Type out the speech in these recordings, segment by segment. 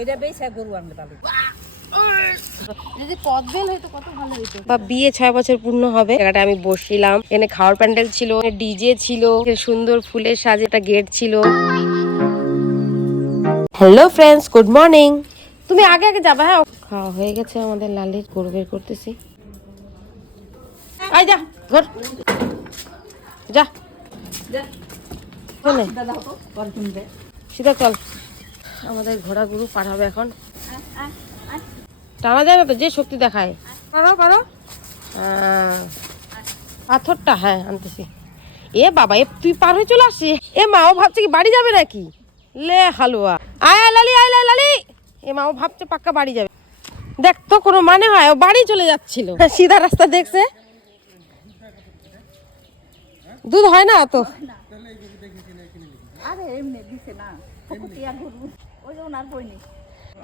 এটা বেশি গরু আনলে ভালো। বিয়ে 6 বছর পূর্ণ হবে, জায়গাটা আমি বসছিলাম, এখানে খাওয়ার প্যান্ডেল ছিল, ডিজে ছিল, সুন্দর ফুলের সাজে একটা গেট ছিল। Hello friends, good morning. তুমি আগে আগে যাবা। হ্যাঁ, খাওয়া হয়ে গেছে আমাদের। লালির গরু বের করতেছি। আয় যা ঘর যা সিধা চল। আমাদের ঘোড়া গরু পার হবে এখন। টানা যায় না তো, যে শক্তি দেখায়। পারো পারো। পাথরটা হ্যাঁ আনতেছি। এ বাবা, এ তুই পার হয়ে চলে আসছিস। এ মা, ও ভাবছে কি বাড়ি যাবে নাকি? লে হালুয়া, আয় আয় লালি, আয় লালি। এ মা, ও ভাবছে পাক্কা বাড়ি যাবে। দেখ তো কোনো মানে হয়, ও বাড়ি চলে যাচ্ছিল। সিধা রাস্তা দেখছে। দুধ হয় না তো। আরে এমনি দিছে না, টিয়া গরু ওই যে ওনার বই নেই,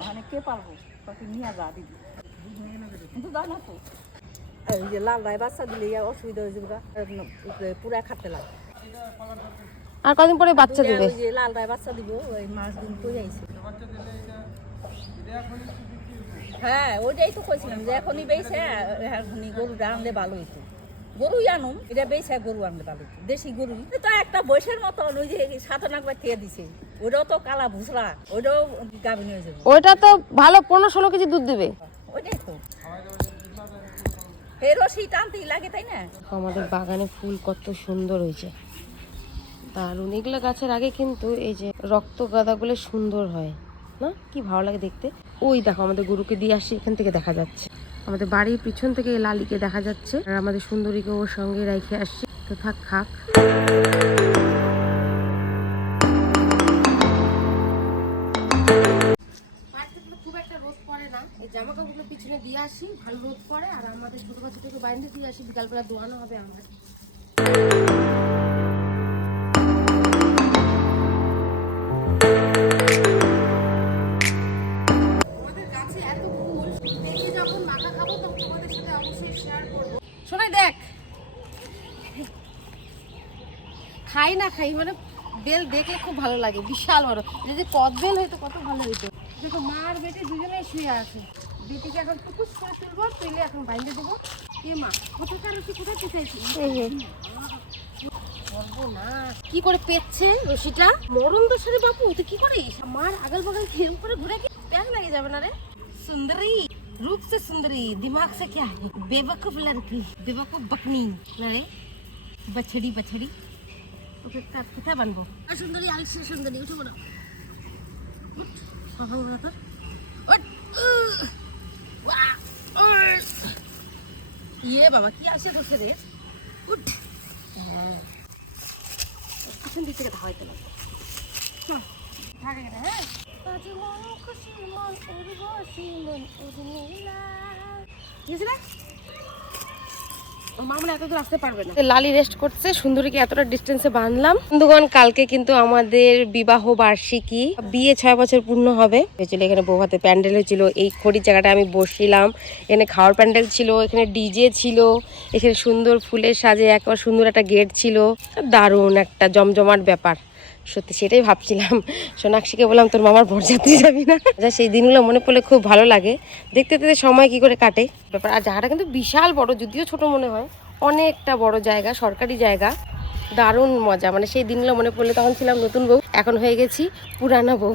মানে কে পারবো তাকে নিয়ে যা দিদি। কিন্তু দাও না তো, এই যে লাল রায় বাচ্চা দিলে অসুবিধা হয়ে যাবে, পুরা খাটতে লাগে। আর কদিন পরে বাচ্চা দেবে। ওই যে লাল রায় বাচ্চা দিব, ওই মাছ দিন তো যাইছে। হ্যাঁ ওইটাই তো কইছিলাম যে এখনই বেশি এখনই গরু আনলে ভালো হইতো। গরুই আনুম, এটা বেশি গরু আনলে ভালো হইতো, দেশি গরু তো একটা বয়সের মতন। ওই যে 7 একবার খেয়ে দিছে, ওইটাও তো কালা ভুসরা, ওইটাও গাভিন হয়ে যাবে। ওইটা তো ভালো 15-16 কেজি দুধ দেবে। ওইটাই তো এই রসি টানতেই লাগে, তাই না? আমাদের বাগানে ফুল কত সুন্দর হয়েছে, দারুণ। এগুলো গাছের আগে কিন্তু এই যে রক্ত গাঁদাগুলো সুন্দর হয় না, কি ভালো লাগে দেখতে। ওই দেখো আমাদের গরুকে দিয়ে আসি, এখান থেকে দেখা যাচ্ছে আমাদের বাড়ির পিছন থেকে লালিকে দেখা যাচ্ছে, আর আমাদের সুন্দরীকে ওর সঙ্গে রেখে আসছি। তো থাক খাক। খুব একটা রোদ পড়ে না, এই জামা কাপড়গুলো পিছনে দিয়ে আসি, ভালো রোদ পড়ে। আর আমাদের ছোট বাচ্চাটাকে বাইরে দিয়ে আসি, বিকালবেলা দোয়ানো হবে আমার। শোনাই দেখ, খাই না খাই মানে বেল দেখলে খুব ভালো লাগে, বিশাল বড়। যদি কদ বেল হইতো কত ভালো হইতো। দেখো মা আর বেটি দুজনেই শুয়ে আছে। বেটিকে এখন টুকুস করে তুলবো, তুলে এখন বাইরে দেবো। এ মা, কতটা রুটি কোথায় পিছাইছি বলবো না। কি করে পেচ্ছে রশিটা, মরণ দোষরে বাপু। তুই কি করিস? মার আগল বগল খেয়ে উপরে ঘুরে কি প্যাং লাগে যাবে না রে? সুন্দরী, रूप से सुंदरी, दिमाग से क्या है? बेवकूफ लड़की, बेवकूफ बकनी ना रे, बछड़ी बछड़ी। ओके कितना बनबो? सुंदरी आलिशा सुंदरी, उठो बड़ा उठ, हां बड़ा कर उठ। वाह ये बाबा की आशे করছে রে, উঠ। হ্যাঁ পিছন দিকে ধাওয়াইতে লাগবে। হ্যাঁ ভাগে গেলে। হ্যাঁ আজি মন খুশি মন উর্বশী মন উর্মিলা বুঝলা। মামা এত দূর আসতে পারবে না। লালি রেস্ট করছে, সুন্দরীকে এতটা ডিস্টেন্সে বাঁধলাম। বন্ধুগণ, কালকে কিন্তু আমাদের বিবাহ বার্ষিকী, বিয়ে 6 বছর পূর্ণ হবে। হয়েছিল এখানে বৌভাতে প্যান্ডেল হয়েছিল, এই খড়ির জায়গাটা আমি বসছিলাম। এখানে খাওয়ার প্যান্ডেল ছিল, এখানে ডিজে ছিল, এখানে সুন্দর ফুলের সাজে একবার সুন্দর একটা গেট ছিল। দারুণ একটা জমজমাট ব্যাপার। সত্যি সেটাই ভাবছিলাম, সোনাক্ষীকে বললাম তোর মামার বরযাত্রী যাবি না? সেই দিনগুলো মনে পড়লে খুব ভালো লাগে, দেখতে দেখতে সময় কি করে কাটে ব্যাপার। আর জায়গাটা কিন্তু বিশাল বড়, যদিও ছোট মনে হয়, অনেকটা বড় জায়গা, সরকারি জায়গা। দারুণ মজা, মানে সেই দিনগুলো মনে পড়লে। তখন ছিলাম নতুন বউ, এখন হয়ে গেছি পুরানা বউ।